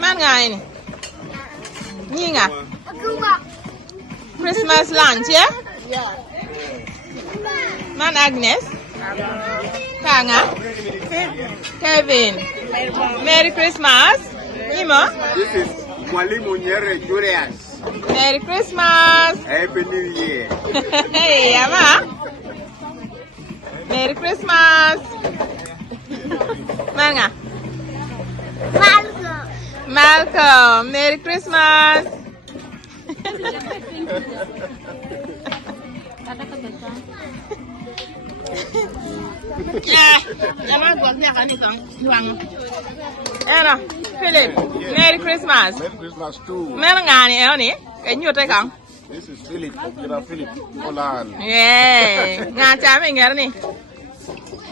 Man ngày này nhìn à Christmas lunch yeah Man Agnes Kang à Kevin Merry Christmas Nimo This is Mwalimu Nyere Julius. Merry Christmas Happy New Year. Hey Ama Merry Christmas Man à Malcolm, Merry Christmas. Philip, Merry Christmas. Merry Christmas too. Merry ngani cái nhiều tay không? This is Philip, Philip, Holland. Yeah, ngà cha mình nghe nè.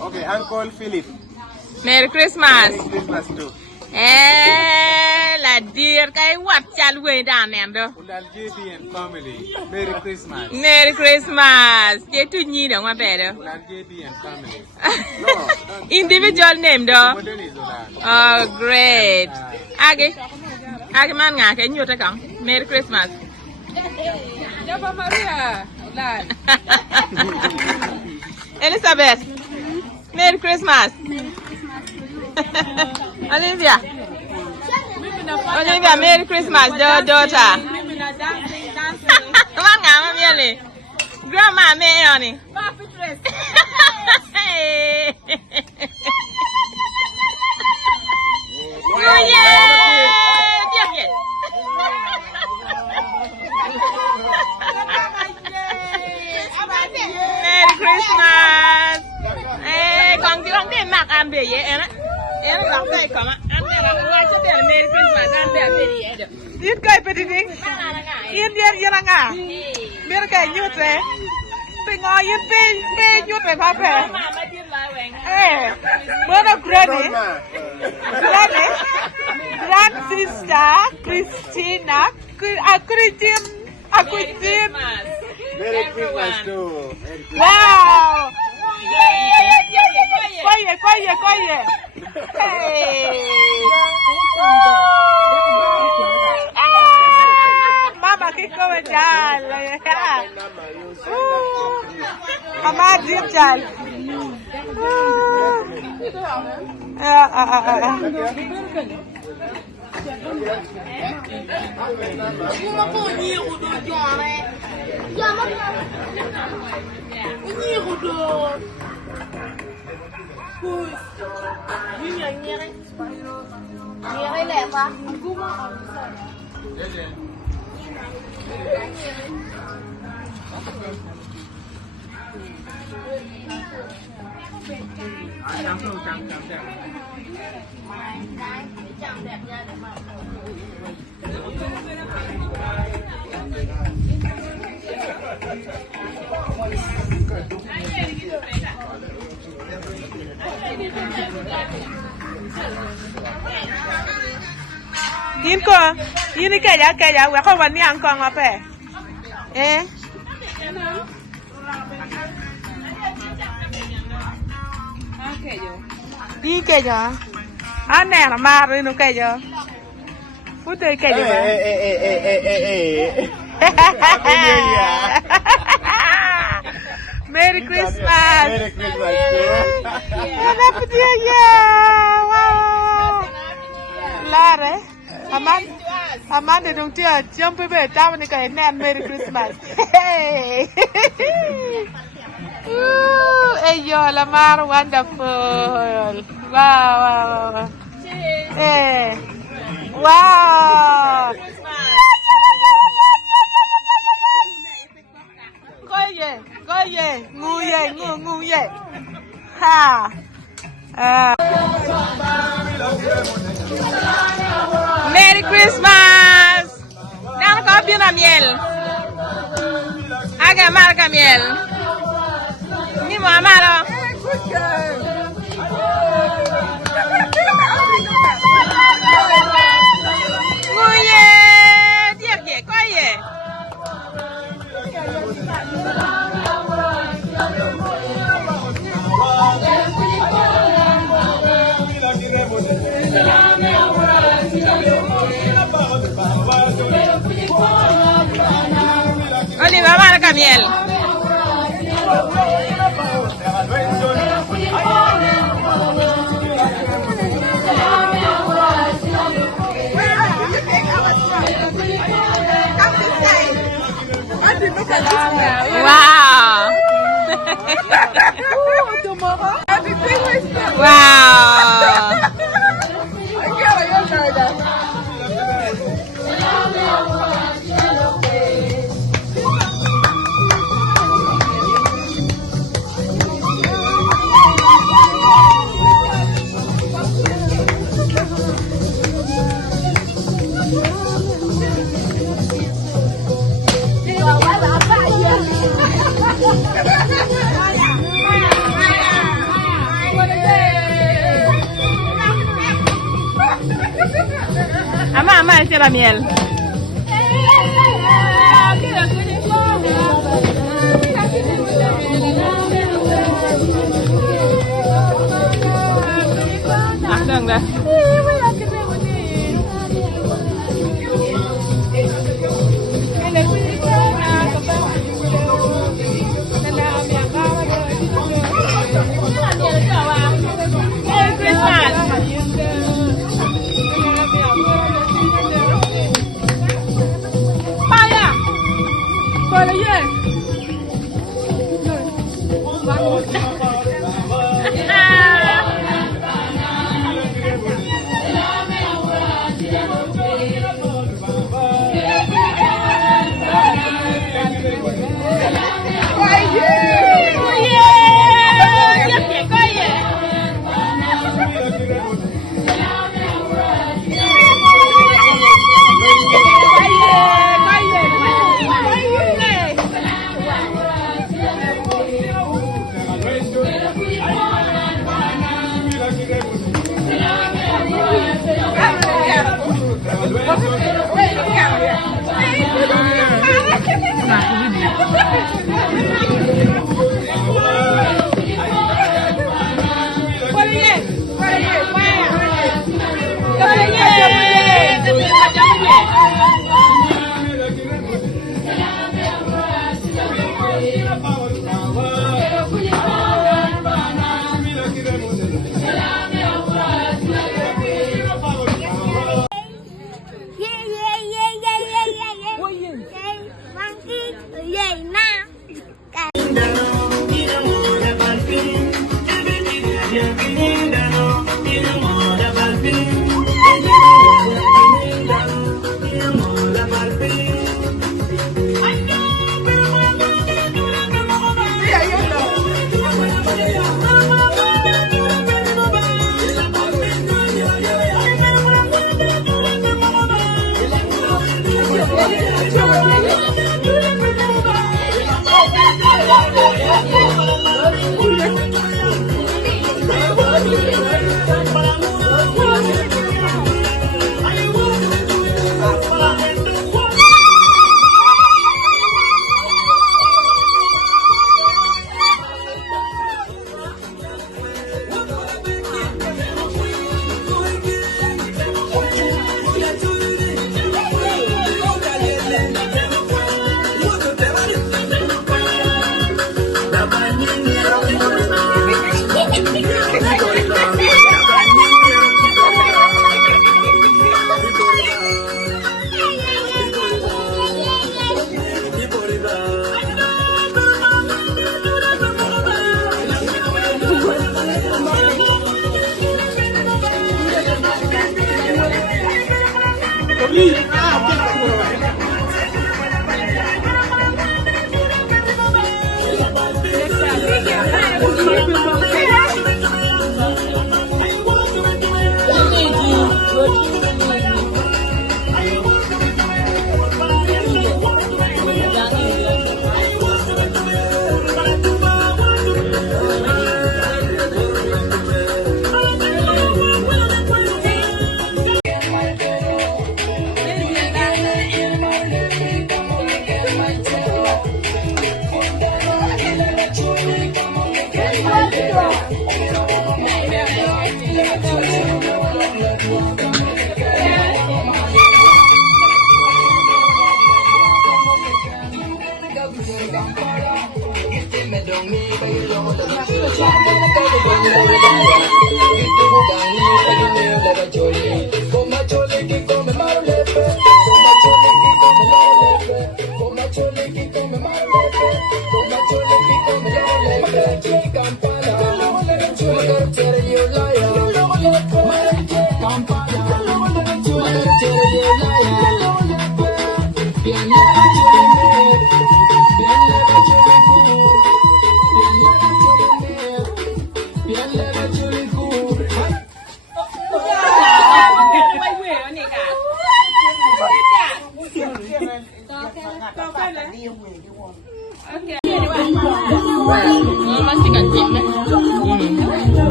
Okay, Uncle Philip. Merry Christmas. Merry Christmas too. La dear cái what chal we đàn em đó. Holland JB and family. Merry Christmas. Merry Christmas. Chế tu nhi đó mà bé đó. Holland JB and family. Individual name đó. Oh, great. Agi man ngà cái nhiều tay không? Merry Christmas. Elizabeth. Merry Christmas. Olivia. Olivia, Merry Christmas, daughter. Man ngà mà mieli. Grandma me oni. Oh yeah! Merry Christmas. Con chưa không tiền mặc ăn về vậy em á. Em nó lọc đây còn ăn đây là qua cho tiền Merry Christmas ăn về vậy được. Yên cây phải đi đi. Yên là ngà. Miếng cây như thế. Bị ngồi yên bị như thế pháp về. Bữa đó granny. Grand sister Christina. Christine. Merry Christmas too. Wow. Coi vậy. Mama cái cô cha là mama diệp cha. Yên cô, yên đi kể giá, vậy không vấn đề ăn con ngọt phải. Ê. Đi kể giá. Anh nè là mà rồi nó kể giá. Phút tới kể giá. Merry Christmas. Merry Christmas too. Happy New Year. Wow. La đấy. Aman de don't tell jump be down ni kai nan Merry Christmas. Hey. Hey yo la mar wonderful. Wow. Hey. Wow. Coi ye, ngu ye. Ha. Merry Christmas. Đang có viên làm miel. Aga marca miel. Ni mo amaro. Nguye, dia coi ye. la miel. Wow. Wow. Ama, ese la miel.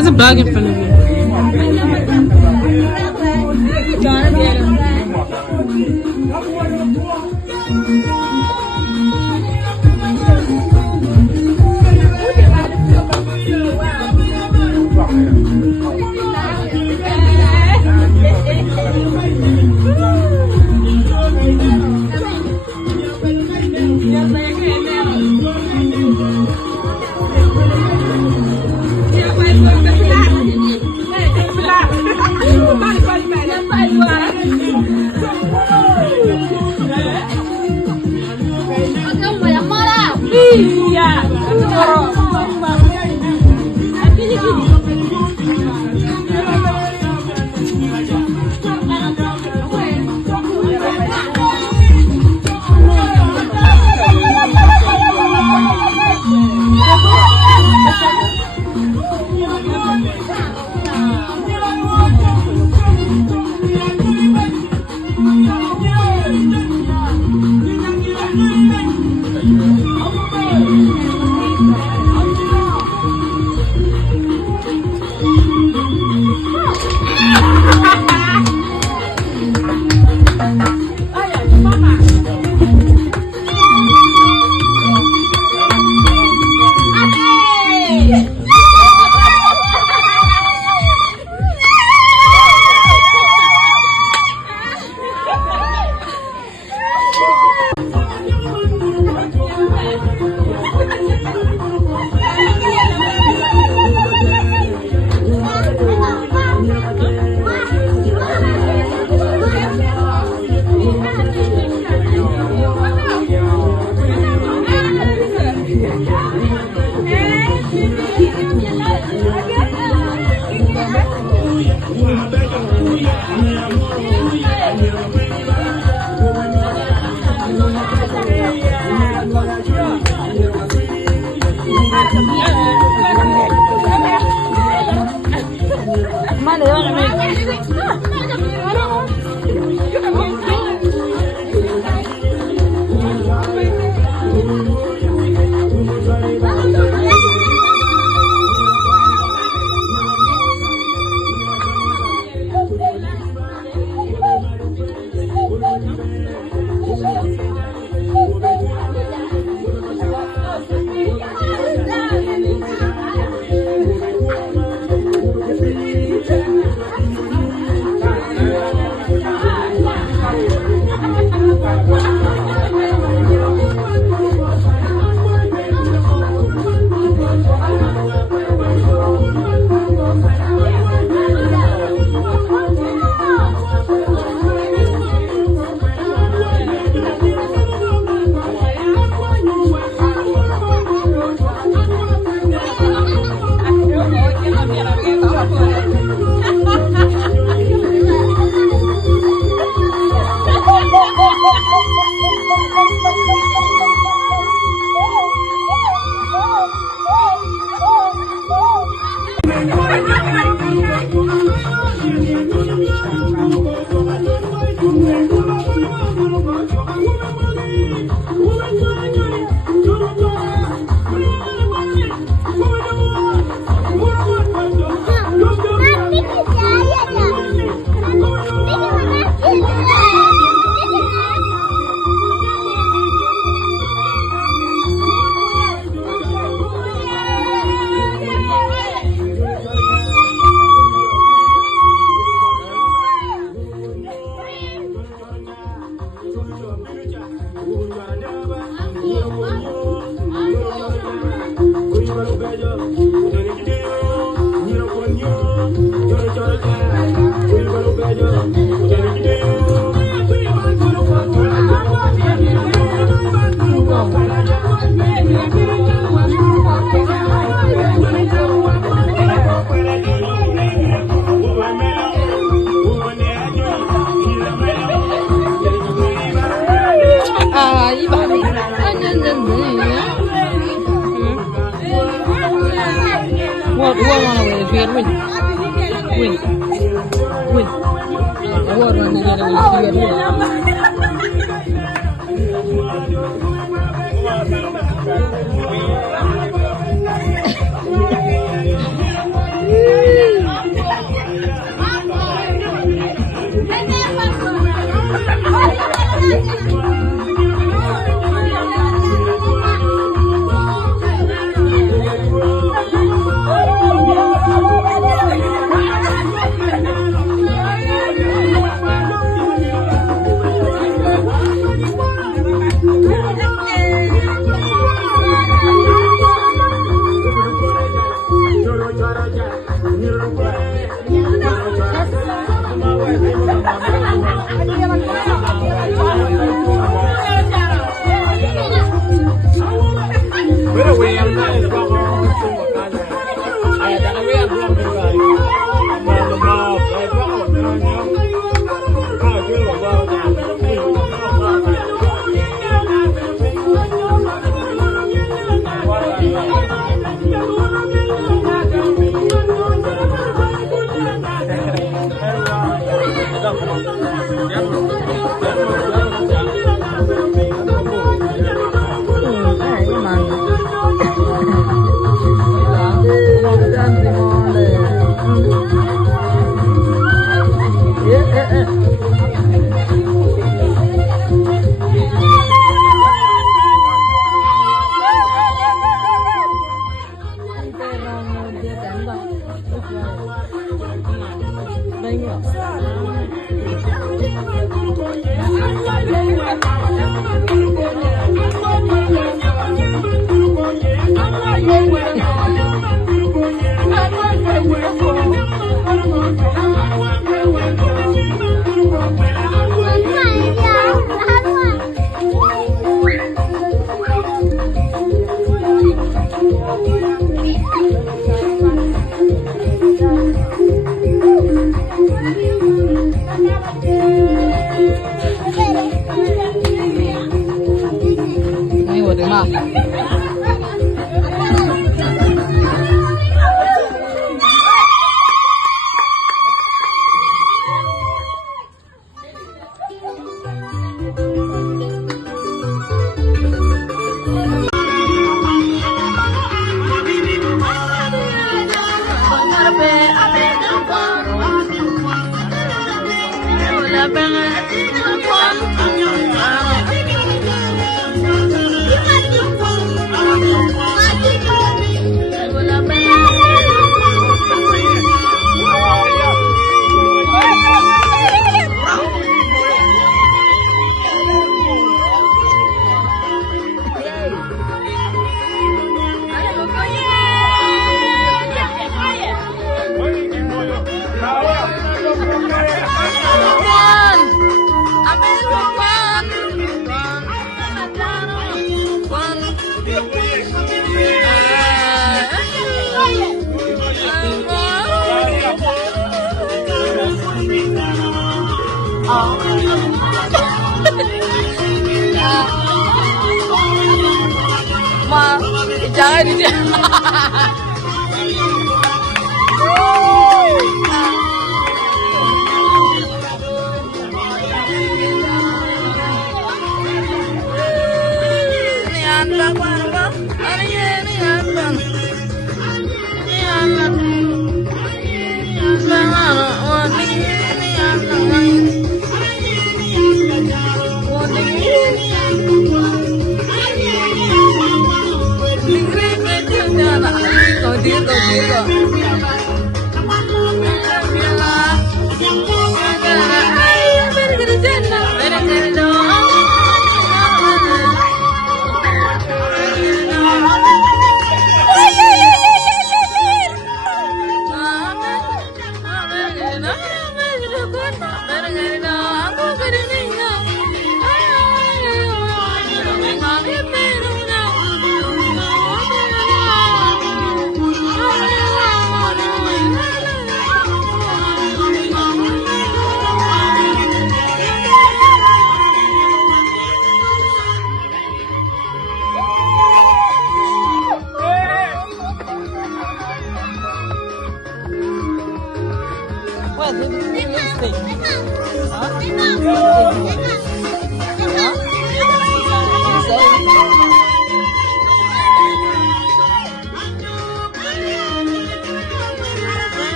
There's a bug in front of you.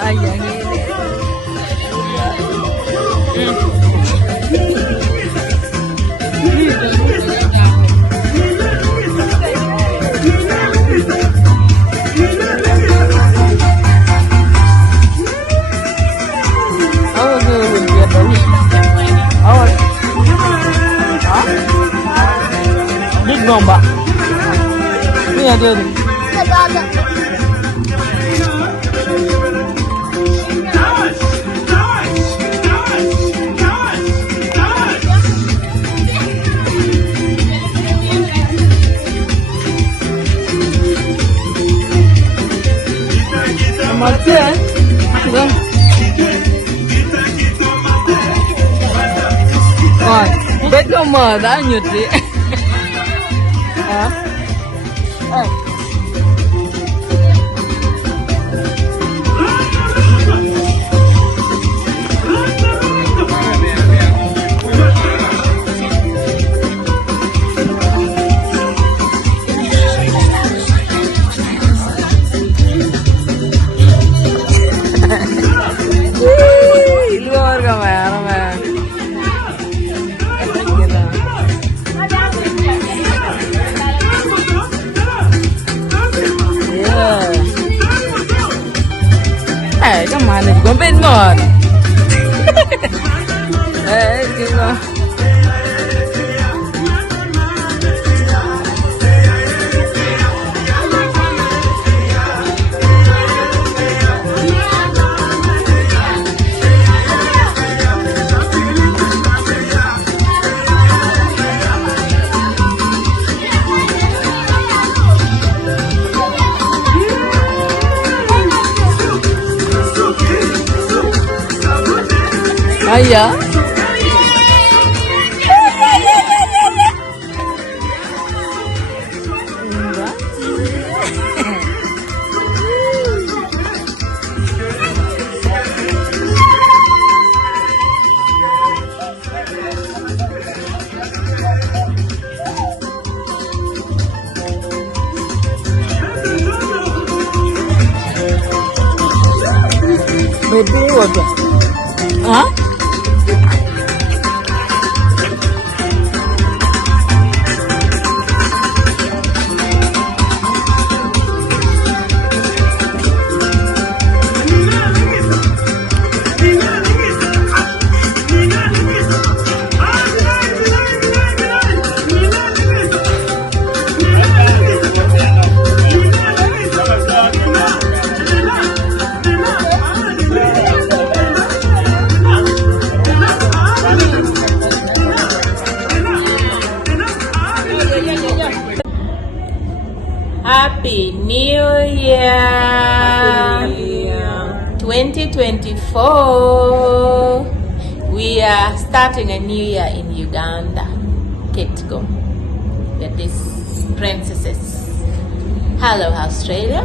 Ayang ini. Big number. Ini ada ni. Ada. Mati eh? Oh, betul mah dah nyuti. Ah, luar kamera. Come on, let's go bed more. Go. Ayah. Baby, what? Huh? Happy New Year! Happy New Year! 2024. We are starting a new year in Uganda. Ketgo. We are these princesses. Hello, Australia.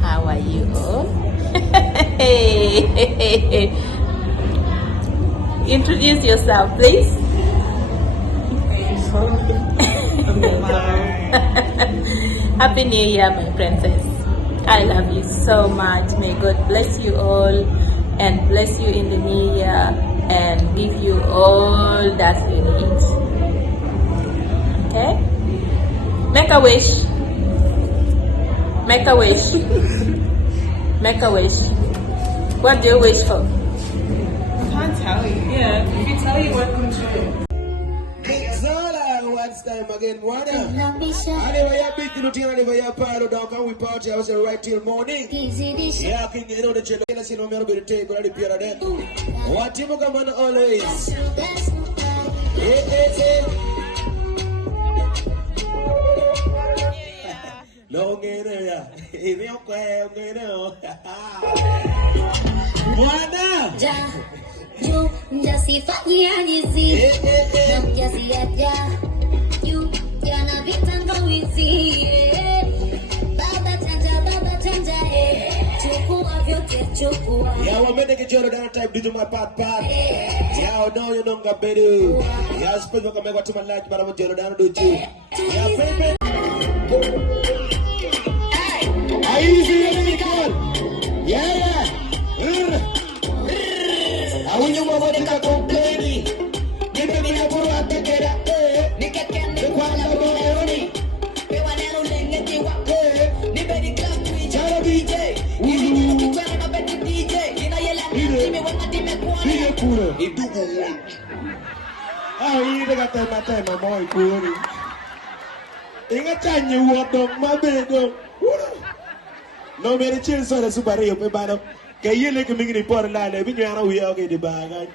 How are you all? Introduce yourself, please. Happy New Year, my princess. I love you so much. May God bless you all and bless you in the new year and give you all that you need. Okay? Make a wish. Make a wish. Make a wish. What do you wish for? I can't tell you. Yeah, if you tell you what comes true. It's all once time again, brother. Anyway, you're big to the anyway, you're part of dog, and we party, I was right till morning. Yeah, I can you know the children, I see no man will take, but I repair that. What you come on always? Hey. No, get there. If you're quiet, get there. Brother! Mjasifanyia nizi na mjasiaja yu jana vitanga wizi baba chanja chukua vyote chukua yeah wamende kijoro down type do my part yeah no you don't got better yeah spend what come to my life but I'm joro down do you yeah baby are you easy yeah nobody can complain. Give me the number one to get up. Nika can the one of the money. They want to let you up. Nobody can do it. DJ. You need to try to bet the DJ. You know, you let me want to make one. It do go on. Oh, you got that my boy, Puri. Ingat tanya wadong mabedong. No mere chill so the super rio pe bano. Kaya le kami ni por la le binyo ana wiya okay di bagay.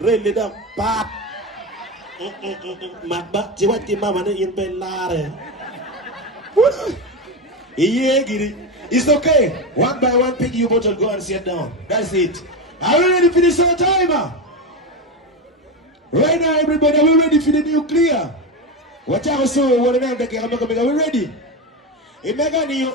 Really da pat. Magba jiwat ki mama ne in pe lare. Iye giri. It's okay. One by one pick you bottle go and sit down. That's it. Are we ready for the summer timer? Right now everybody, are we ready for the nuclear? What I was so what are we ready? Imagine you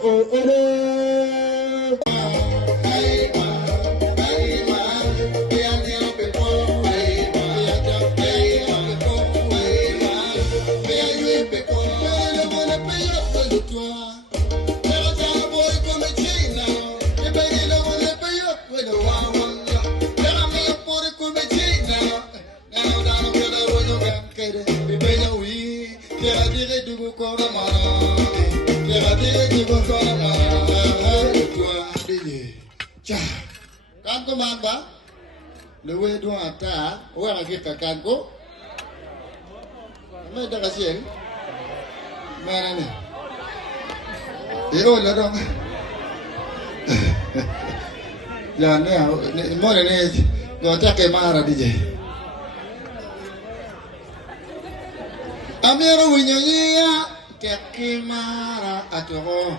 Kanko mamba, lewe dua ata, orang kita kanko. Mana dah kasih? Mana ni? Hero lah dong. Jangan ni, mana ni? Kau tak kemana DJ? Amir winyanya kemana atuh?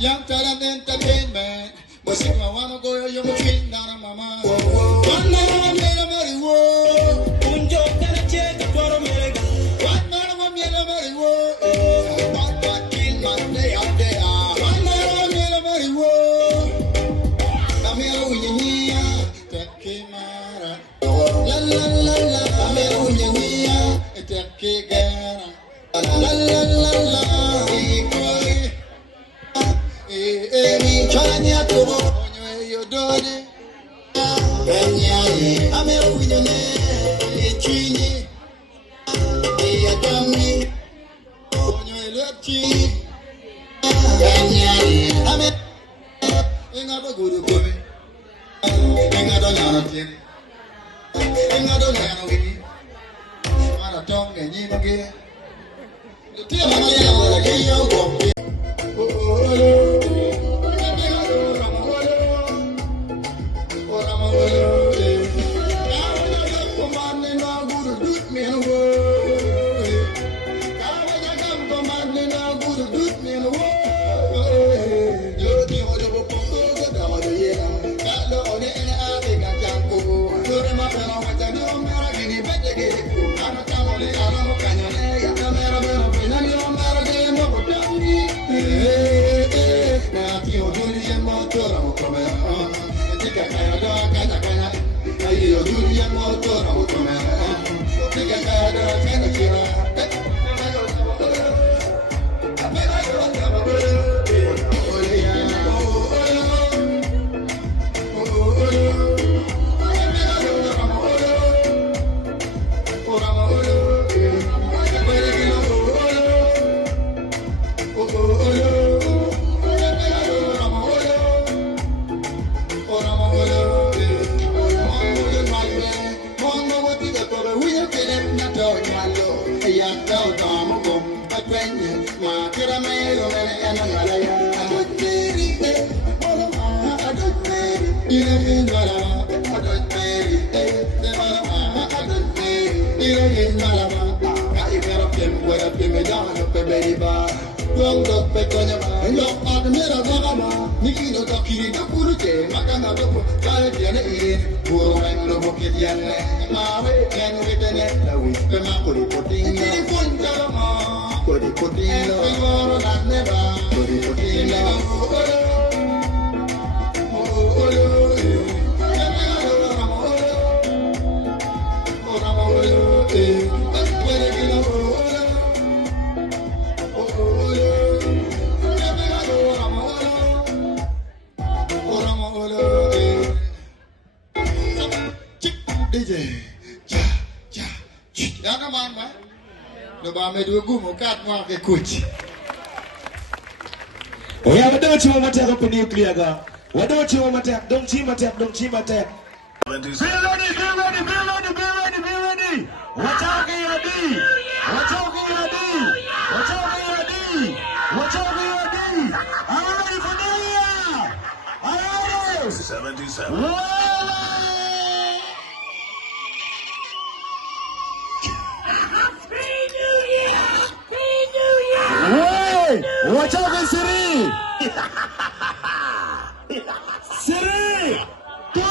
Yang talent entertainment, musik mawana goyo yung film na mama. Wanda mera meri wo, unjo tana cheka toro merega. Wanda mera meri wo, papa kill mande ande ah. Wanda mera meri wo, amera unyanya teke mara. La la la la, amera unyanya teke gara. La la la la, ikoi. Emi chanya tobo onyo yodode Benyai ame unyone echini Iyagami onyo eloti Benyai ame Engado guru kome Engado nyana tieni Engado nyana wini Mara tonge nyimge Tia mama ya mara kiyo gombe Long dog pekonya ma, long ad mera gama, niki no takiri do puruche, makana do kaya tiane ire, puro menglo bukit yanne, mawe ken witene, la wispe ma kuri puting, kiri punta ma, kuri puting lo, yoro nanne ba, kuri puting lo, Oh yeah, what don't you want to take up a nuclear gun? What don't you want to take? Don't cheat attack, don't cheat attack. Be ready, be ready, be ready, be ready, be ready. Watch out, KD. Watch out, KD. Watch out, KD. Watch out, KD. Are you ready for New Year? Are you ready? 77. Watch out, Siri! Siri! Go!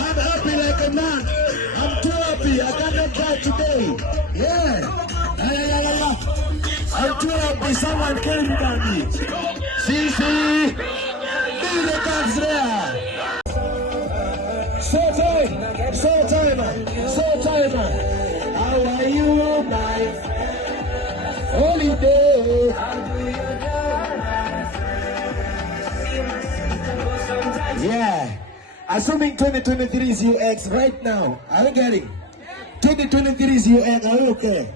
I'm happy like a man. I'm too happy. I cannot die today. Yeah. I'm too happy. Someone killed me. See. Do the guns there. So time. How are you, my holiday? Yeah. Assuming 2023 is UX right now, are you getting? 2023 is UX, are you okay?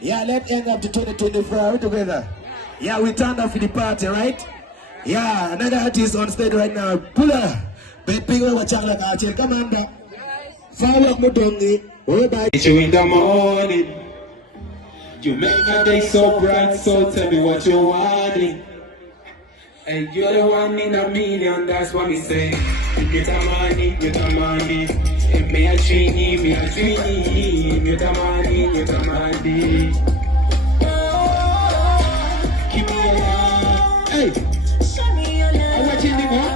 Yeah, let's end up to 2024, are we together? Yeah, we turned up for the party, right? Yeah, another artist on stage right now. Pula, Bepigo Wachaka, come on back. Follow up Mutongi, whereby you in the morning. You make my day so bright, so tell me what you want. Hey, you're the one in a million, that's what we say. You the money, you the money. Me a dream, me a dream. You the money, you the money. Give me your love. Hey, show me your love. I'm watching the one.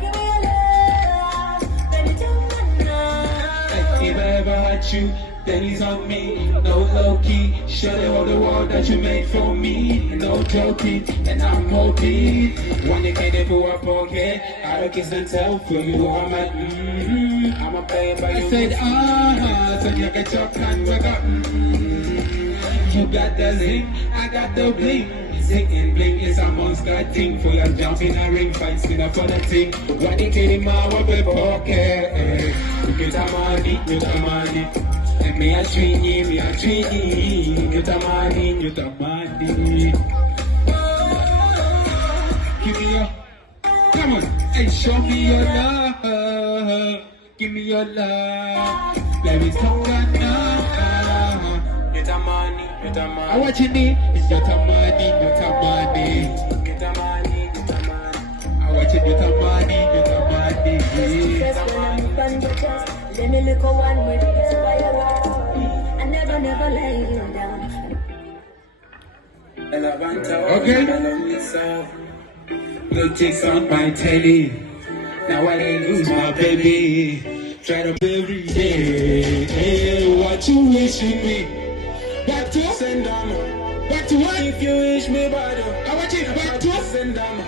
Give me your love, baby, don't know. Hey, if I ever had you, then it's on me. No low key, show them all the world that you made for me. No joking, and I'm hoping when you get it for a pocket, I don't kiss and tell for you. I'm like, I'm a player by you. I said, so you get your plan, we got, you got the zing, I got the bling. Zing and bling is a monster thing. For your jump in a ring, fight spinner for the thing. What you get in my wobble pocket? You get money, you got money. Me a dream, me a dream. You the money, you the money. Give me your, come on, hey, show me your love. Give me your love. Let me talk now. You the money, you the money. I what you need is you the money, you the money. You the money, you the money. I what you need, the money, you the money. Let me look at one with I never lay you down. Okay. Look chicks on my telly. Now I ain't lose my baby. Try to every day. Hey, what you wishing me? Back to send them. Back to what? If you wish me bad, I want you back to send them.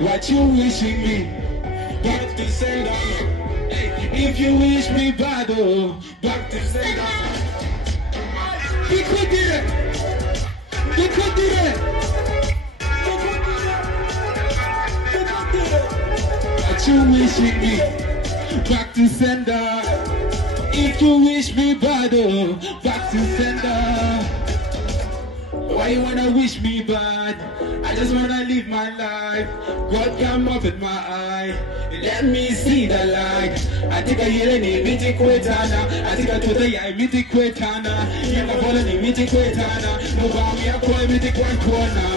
What you wishing me? Back to send them. If you wish me bad, back to sender. We could do it. We could do it. What you wishing me? Back to sender. If you wish me bad, back to sender. Why you wanna wish me bad? I just wanna live my life. God come up in my eye. Let me see the light. I think I hear any meeting quetana. I think I told you I meet quetana. You never follow me meeting quetana. No bomb me a call meeting one corner.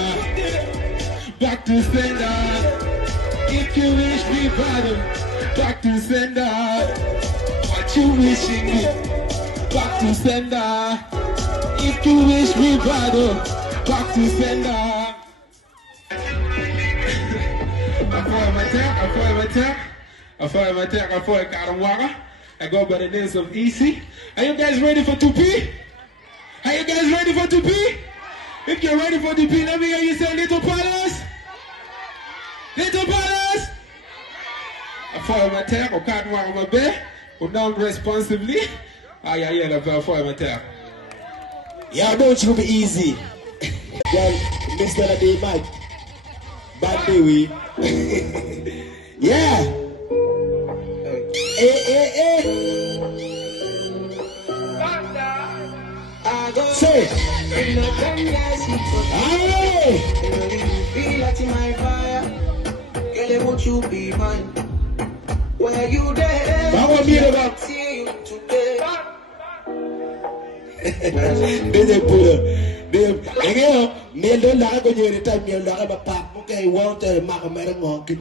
Back to sender. If you wish me bad, back to sender. What you wishing me? Back to sender. If you wish me bad, back to sender. I go by the names of Easy. Are you guys ready for 2P? Are you guys ready for 2P? If you're ready for 2P, let me hear you say Little Palace. Little Palace. I follow my tag, I can't walk my bed. I'm down responsibly. Ah, yeah, I follow my tag. Yeah, don't you be easy. Well, Mr. Day Mike. Bad day we. Yeah. Say. Won't you be mine? Where you there? I want to about see you today. They put they again. Me don't like when you're the time you're like a pap. Okay, want to make a matter monkey.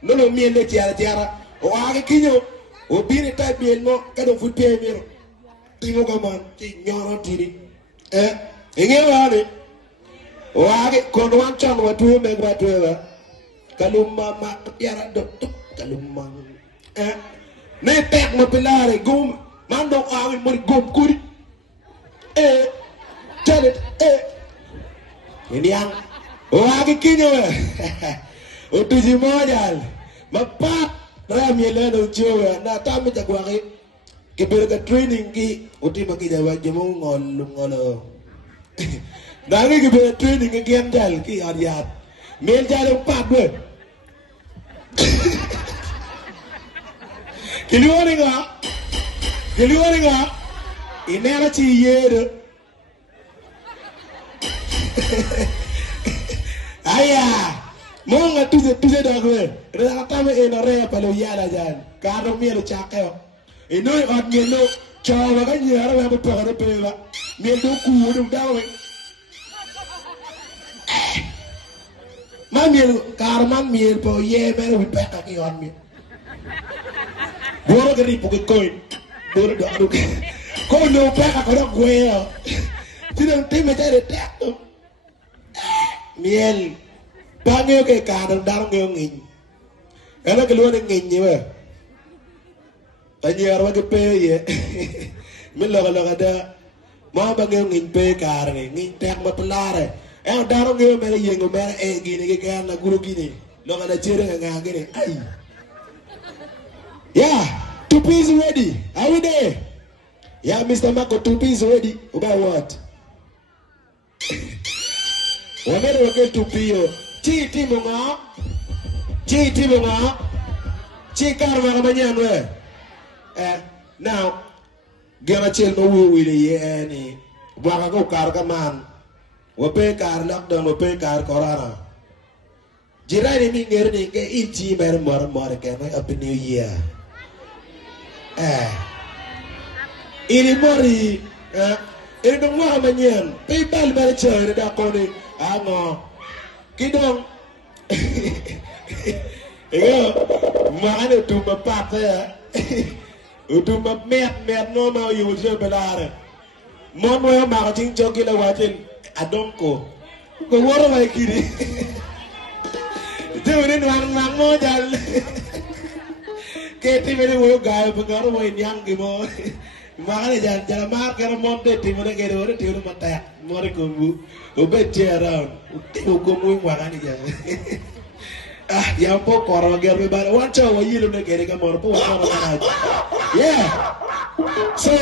No, me and the tiara. Oh, I can you. Oh, be the type me and more kind of food pay me. Tingo come on, you're tini. Again, oh, I get con one channel what to make what to Kaluma mak tiara dok kaluma. Ne tek mo pilare gum. Mando awi mo gum kuri. Tell it, ini yang, lagi kinyo, utuji modal, mapat, rami leno jowa, na tamu jaguari, kiberga training ki, uti maki jawa jemu ngolo, nangi kiberga training ki jal ki ariat, mel jalu pat ber, kiliwani nga, ini ala ci yere. Aya, monga tuze dogwe. Rata me ena re palo yala jan. Karo mielo chakeo. Eno ot mielo chawa ka nyara wa mo pagare pela. Mielo ku dum dawe. miel karman miel po ye mere wi peka ki on mi boro gari po ko boro do adu ko no peka ko do gweo tidong time tare tek miel bangyo ke kadang dar ngeo ngin ana ke luone ngin ni we tanyar wa ke pe ye min lo da ma bangyo ngin pe kar ngin tek ma pelare dar ngeo mere yengo mere e gini ke kan na guru gini lo kada chere nga ngene ai yeah 2 piece ready are we there yeah Mr. Marco 2 piece ready about what wamere wake 2 pio chi timo nga chi karma kamanyan we now gana chel no wi ye ni bwaka ko kar ka man wape kar lockdown wape kar corona jirai ni ngere ni ke inchi mer mor ke no up new year ini mori ini dong wa manyen pe bal mer chere da ko ni ango kidong mana tu mapat ya tu met no ma yu je belare mon mo ma ko ting jogi la watin adonko ko woro way kiri dewe nang mo jal ke ti mere wo gaay bu ngaro mo nyang gi mo ma ne jal mar kara mo de ti mo ke ro ti ro mata mo re ko bu o be ti around ti ko mo wa ni jal ya po koro ger be ba wancho wo yilo ne gere ga mo po wa ko na yeah so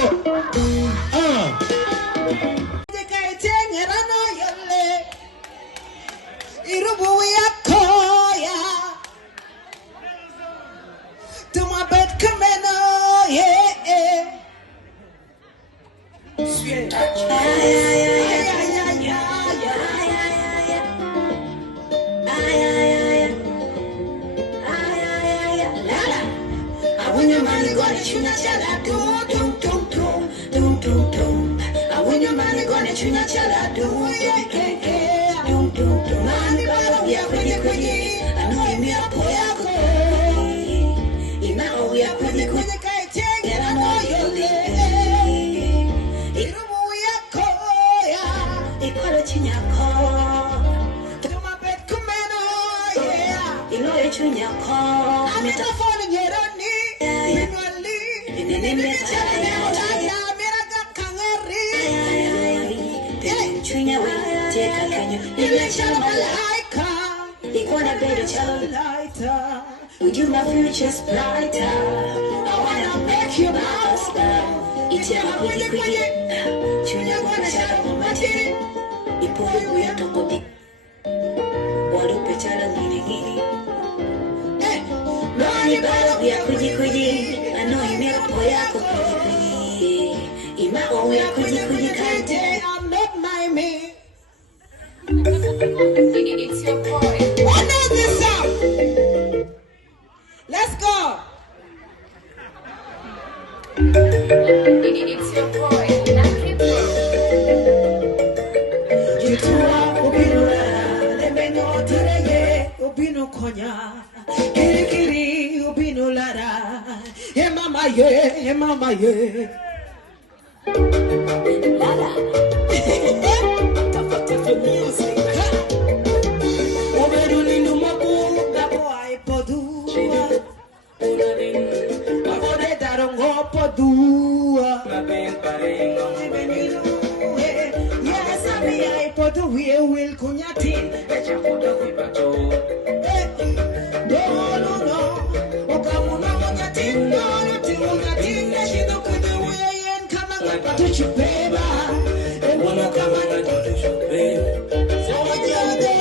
Irubuyakoya to my bed kameno yeah sweet touch I win your money gonna tuna chala do I win your money gonna tuna chala do yeah Mani bala uya kwenye Ano imi apo yako Ima uya kwenye kaitenge Ano yole Irumu yako ya Ikolo chinyako Tuma bet kumeno yeah Ilo chinyako Amita fone nyeroni Inwali Ineneme chale Otaya miraga kangeri Chinyawa Take a canyon, you let your malaika. You wanna be the child lighter. With you, my future's brighter. I wanna make you my husband. It's your quick. Chunya wanna shout on my titty. You pull it weird to go deep. What up, it's a giddy. No, you better be a quiddy. I know you make a boy. In my own way, quiddy, can't I'm not my man. It's your boy. What is this song? Let's go. It's your boy. You two are Obinura. Let me know today. Obino Konya. Kiri Obino Lara. Hey mama ye. Lala. We will kunyatin no okamuna kunyatin no kunyatin shido kude we en kana to chupeba e wono kama to chupeba so aja de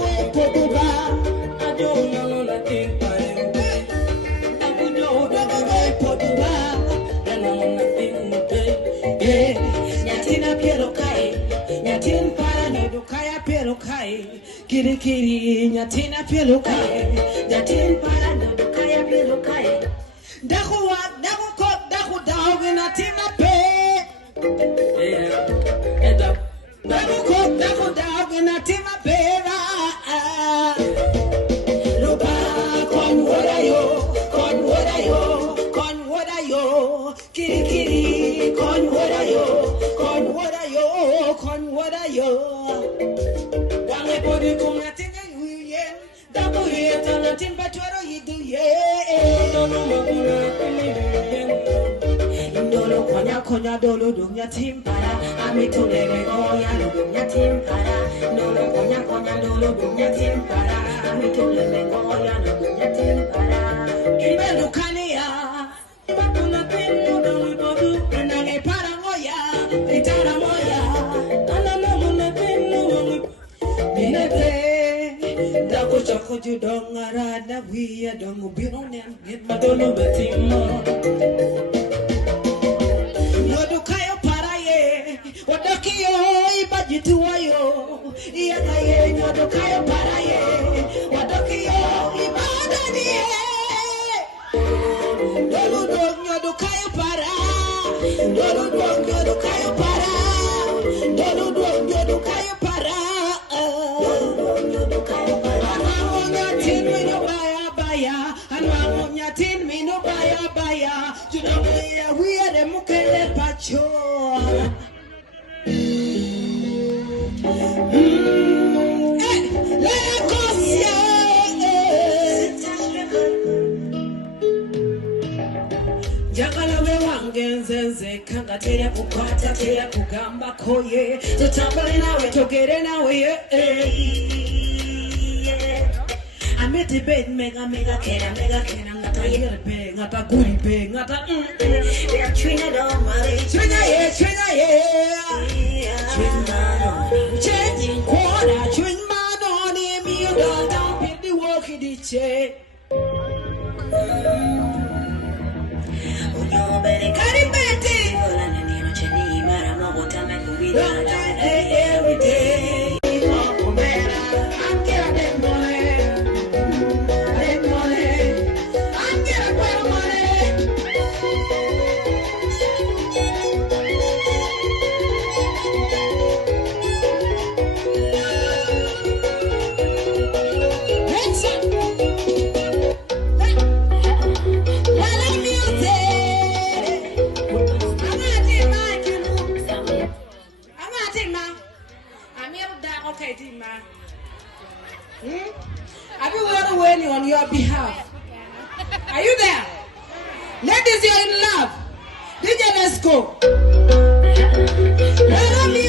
we potuba ajo no nothing pare abujo do we potuba no nothing yeah nyatina piero kai nyatin Kiri nyatina pielo kai nyatin para no kaya pielo kai dahu dog nyatina pe dahu dog nyatina pe konya dolo dunya timpara. Ami to lele oya dunya timpara. Dolo konya dolo dunya timpara. Ami to lele oya dunya timpara. Ibe lukania. Bakuna penu dolo bodu. Nage para moya. Itara moya. Nana na penu. Minete. Dako chako judongara na wiya dongo bironem. Get madolo betimo. Wadokiyo ibajituwayo iyagaye nyodokayo paraye wadokiyo ibadaniye doludo nyodokayo para doludo nyodokayo para doludo nyodokayo para anwangonyatin mino baya baya anwangonyatin mino baya baya junamuya wiyade mukele pacho. Jagala we wangenzenze kanga teya kukwata teya kugamba koye tutambale nawe togere nawe I made the bed mega kena ngata yerbe ngata guribe ngata ya chwina do mare chwina ye changing quarter chwina no ni mi do down pin the walk di che no bene caribete la nino cheni mara no bota me kubida every day I've been waiting on your behalf. Are you there? Ladies, you're in love. DJ, let's go. Let me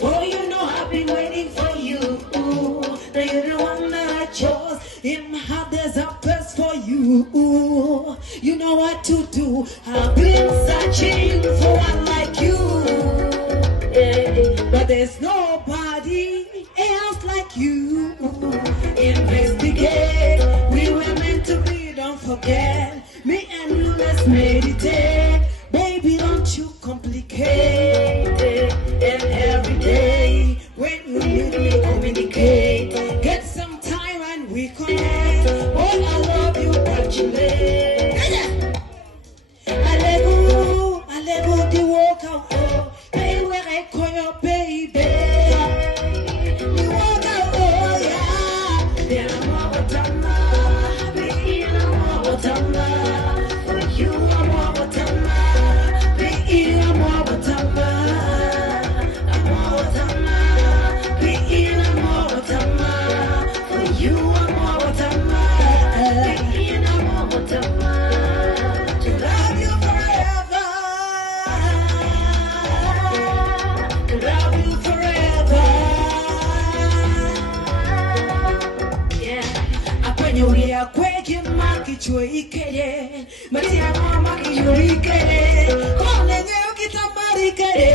boy, you know I've been waiting for you. Now you're the one that I chose. In my heart, there's a place for you. You know what to do. I've been searching for one like you, but there's nobody else like you. Investigate, we were meant to be, don't forget. Me and you, let's meditate. Baby, don't you complicate it. And every day, when you need me, communicate. Get some time and we connect. Oh, I love you, but you late. I let go the walk out. Hey, where I call your baby. You walk out, oh yeah. Then I'm over Tama. Baby, I'm over Tama. For you, I'm over Tama. Baby, I'm over Tama. I'm over Tama. Baby, I'm over Tama. For you, I'm over Tama. Baby, I'm over Tama. To love you forever. To love you forever. Yeah. Apanyo ya kweki maki chwe ikere. Matia mama kiyuri ikere. Kone nyeo kitambari ikere.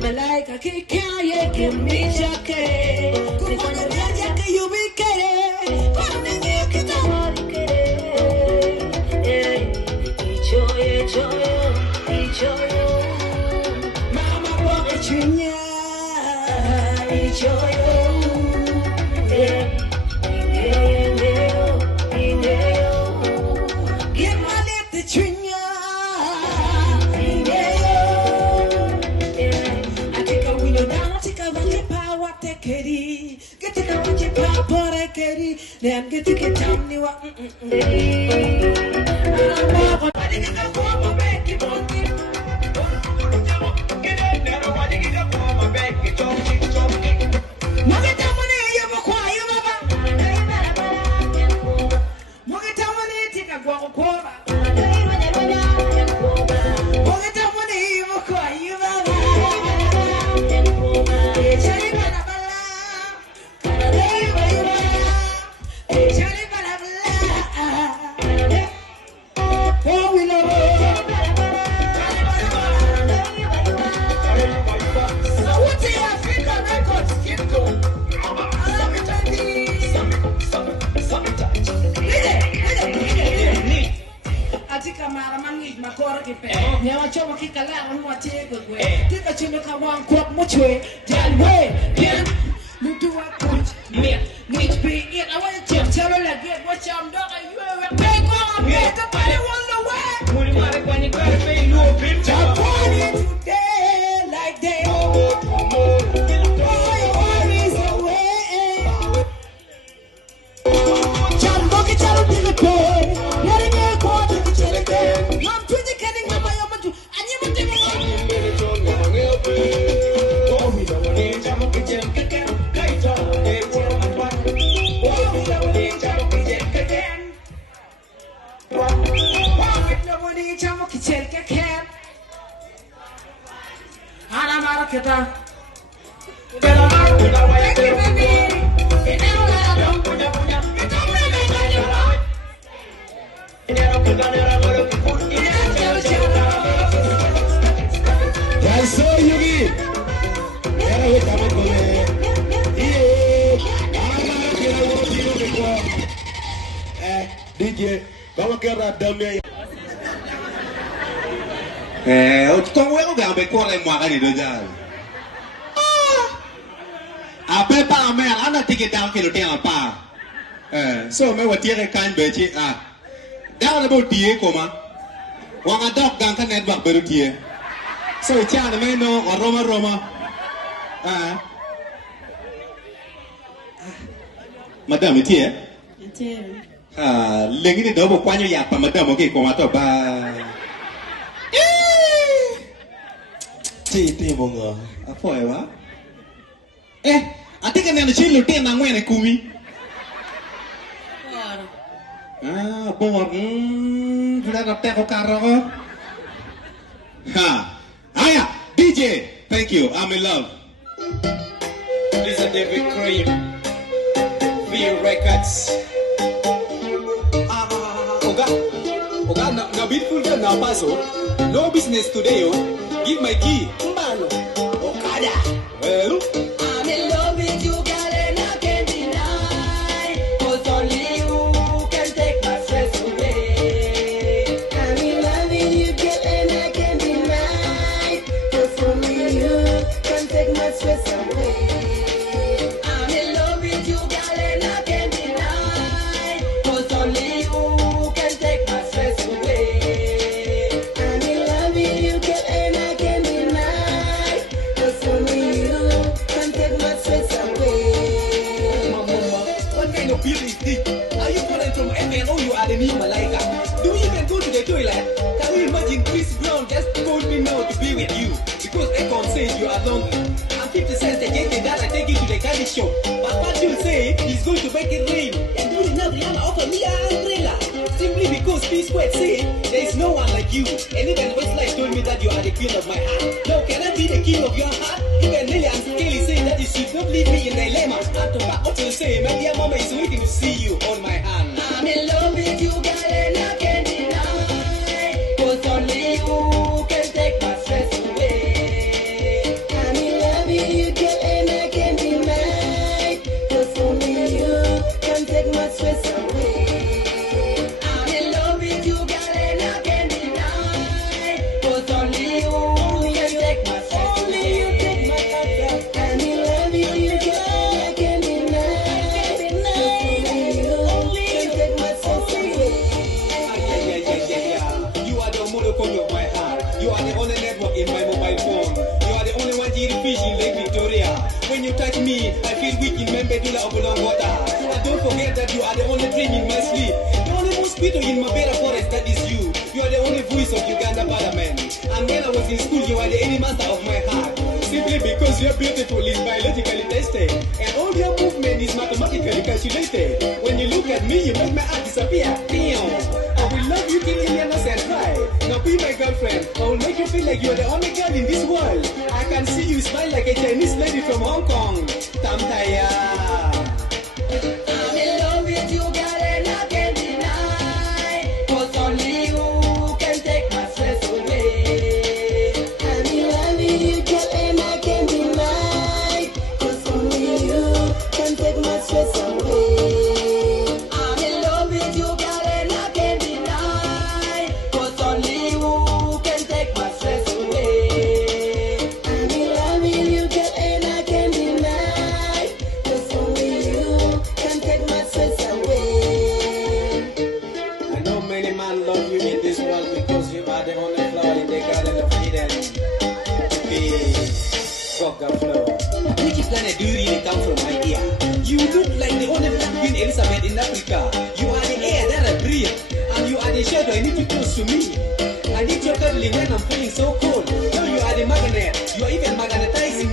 Malaika kikaye kimisha kere. Kufanya nyaja kiyumi ikere. Kone nyeo kitambari ikere. Ichoyo. Mama boke chunya. Ichoyo. Give my lip the chunya. I take a window down, I take a bunch power, take it. Get a bunch power, take it. Then get to get down, you are. Get look at one quack much way. Then way, then look to what punch. Me, which be it. I want to tell her again what I'm doing. You ever pay for me? The body wonder why. When you want when you gotta pay you a bit. I'm partying today like they all your worries away. Jumbo get out of the boy. Let it go to the children. I'm pretty kidding. I'm my own. And you want to be DJ, vamos a quedar dame. Con huevo que abe corre muaga ni doja. Abe pa me ana ticket down que lo tenga pa. So me wa tiere kan bechi down about tie koma. Wanga dog gang kan network beru tie. So cha na me no Roma. Madam tie. Lengi ni dobo kwanyo ya pa madam okay koma to ba. Tete monga. Apo ewa. Atika nena chilo tena ngwene kumi. Bor. Bila rapte ko karo. Aya, DJ. Thank you. I'm in love. This is David Cream. Via Records. Oga, na beautiful girl na paso. No business today, yo. Give my key. Mbano. Okada. Well. I'm in love with you, girl, and I can't deny. 'Cause only you can take my stress away. I'm in love with you, girl, and I can't deny. 'Cause only you can take my stress away. I'm in love with you, girl, and I can't deny. 'Cause only you can take my stress away. I'm in love with you, girl, and I can't deny. 'Cause only you can take my stress away. Mama, what kind of bill is this? Are you calling from MNO? You are the new Malaika. Do you even go to the toilet? Can you imagine Chris Brown just told me now to be with you? Because Econ says you are lonely. I'm 50 cents again that I take you to the candy shop. But what you say is going to make it rain. And do enough Rihanna offer me an umbrella. Simply because P-Squared say there is no one like you. And even Westlife told me that you are the queen of my heart. Now can I be the king of your heart? Even Nelly and Kelly say that you should not leave me in dilemma. And to back up to say, my dear mama is waiting to see you on my hand. I'm in love with you, girl, and I can't deny. 'Cause only you can take my stress away. I'm in love with you, girl, and I can't deny. 'Cause only you can take my stress away. I'm in love with you, girl, and I can't deny. 'Cause only you can take my stress away. Only you take my stress. I'm in love with you, girl, and I can't deny. 'Cause only you can take my stress away. You are the monocone of my heart. You are the only network in my mobile phone. You are the only one eating fish in Lake Victoria. When you touch me, I feel weak in Membedula of long water. And don't forget that you are the only dream in my sleep. The only mosquito in my better forest, that is you. You are the only voice of Uganda Parliament. And when I was in school, you are the only master of my heart. Simply because your beautiful is biologically tested. And all your movement is mathematically calculated. When you look at me, you make my heart disappear. Damn. I will love you till Indiana's and cry. Now be my girlfriend. I will make you feel like you're the only girl in this world. I can see you smile like a Chinese lady from Hong Kong. Tamtaya. I'm in love with you, girl, and I can't deny. 'Cause only you can take my stress away. I'm in love with you, girl, and I can't deny. 'Cause only you can take my stress away. I'm in love with you, girl, and I can't deny. 'Cause only you can take my stress away. I'm in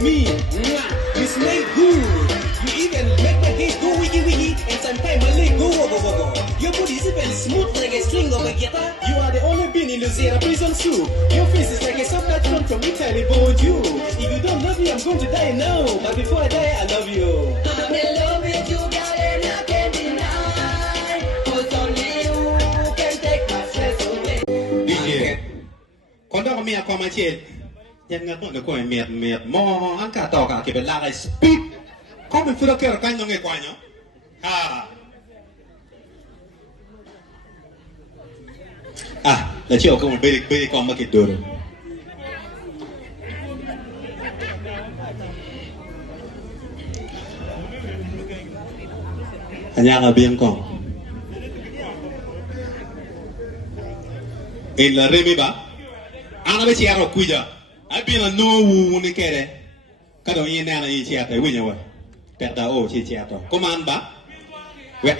me. Mwah. You smell good. You even make my head go wiggy wiggy, and sometimes my leg go woggle woggle. Your body is even smooth like a string of a guitar. You are the only being in Louisiana prison too. Your face is like a soft that come from Italy, bonjour. If you don't love me, I'm going to die now. But before I die, I love you. I'm in love with you, girl, and I can't deny. 'Cause only you can take my stress away. DJ, quando mi ha come c'è,ยังงั้นต้องก็เมียดมองอันกาต่อกาเก็บเป็นลากไอ้สปีดเขาเป็นฟิลเกอร์กันยังไงกว่าเนาะแล้วเชื่อก็มันไปกองมากินดูอันยังเอาเบียงกองเอ็นละเรมิบะอันนั้นไม่เชียร์เราคุยจ้ะไอ้เบียงละโน้วูนี่แค่ไหนก็ต้องยินแน่นะยินเชียร์แต่วิ่งยังไงแต่ดาวโอ้เชียร์ต่อก็มันบะเวะ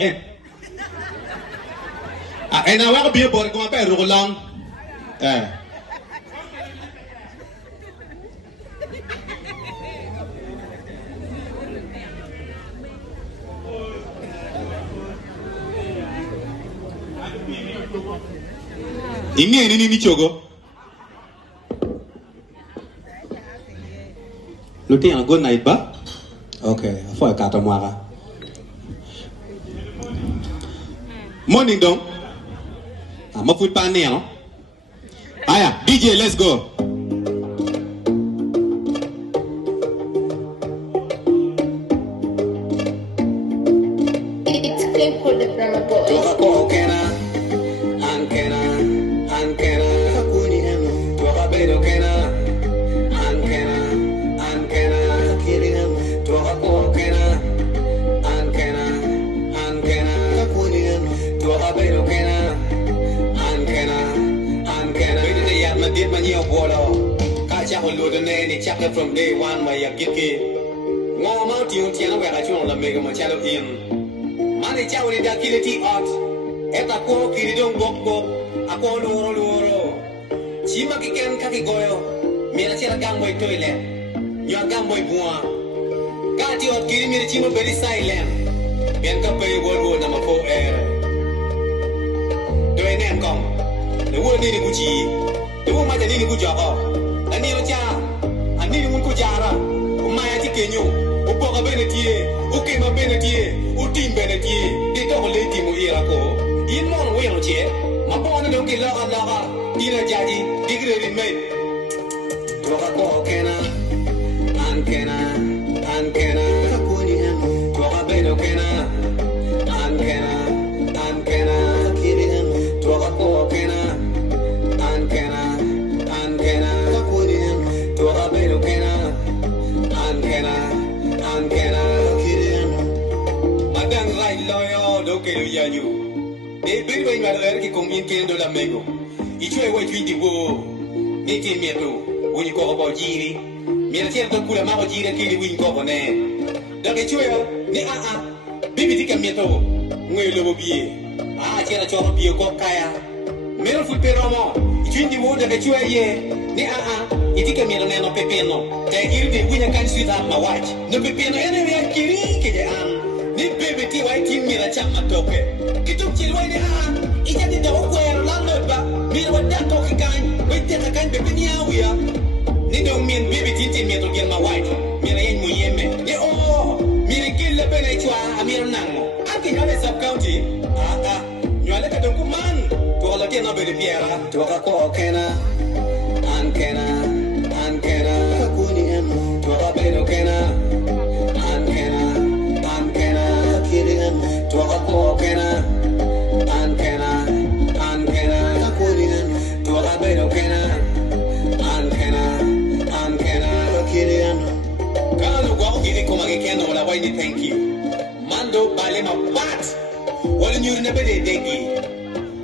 ไอ้นาว่าก็เบียร์บอลก็มาไปรูกลองini cogo lu tiang good night ba okay afo ka ta mwa ka morning dong ma fut pa ne no aya DJ let's go It's clean for the drama boys. From day one, my yakiki. No amount you can wear a channel make my channel in. Money chow in the kility art. At a poor kid don't go. A poor loro. Chimaki can kaki goyo. Mirachella gamboy toilet. Your gamboy bois. Got you out giving me the chimo very silent. Bianca Pay World War number 4 air. Do a name come. The world needed Gucci. The woman that needed good job. I need a job. Ni mun jara o maya ti kenyo o boga benetie o kema benetie o tim benetie de to le ti mo ira ko in mon we no che ma bona no ki la ina jaji digre me to ka ko kena an kena ka ko ni en to ka beno kena an kena kiri en to ka ko kena an kena ka ko ni en to ka beno que lo yaño. De ver voy a ver que comienzo la mego. Y yo voy a ir wo. Ni tiene miedo. Voy a coger por giri. Mira cierto que la mago gira que le voy a coger. Da que yo ni bibi tika miedo. Muy lo bien. Cierra chorro bio cocaya. Mero fui peromo. Y yo wo da que yo ni y tika miedo no pepeno. Te ir de voy a cansuit a ma watch. No pepeno ene me akiri que ya ni baby ti wai tin mira chama toke kituk chil wai ni ija di dawo kwero lando ba mira wada toke kan wai te kan baby ni awia ni do min baby tin mi to gel ma wai mira yen mo yeme ni mira gilla bene chwa amira nango anki ngale sub county nyale ka donku man to ala ke na bele piera to ka ko kena an kena ka kuni em to ka beno kena Tuaka ko kena, ankena, kakurian. Tuaka beno kena, ankena, kakirian. Kalau gua kiri ko magikeno wala wai ni thank you. Mando bale ma pat. Wala nyuri na bede degi.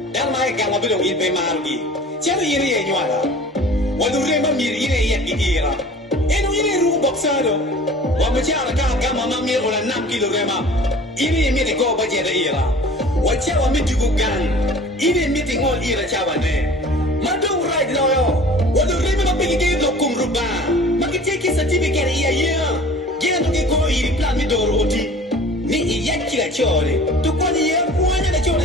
Dan mai ka ngabilo ilbe marugi. Chalo yiri ye nyala. Wala rema mir yiri ye igira. Eno yiri ru boxado. Wa machara ka kama mamir wala 9 kilograma. Ini miti go baje da ira wacha wa miti gugan ini miti ngol ira chawa ne madu right now yo wadu rime ma pigi do kum ruba ma ki take certificate iya yeah. Get to go in plan me doroti. Ni iya kila chore. To kwani ye kwanya na chore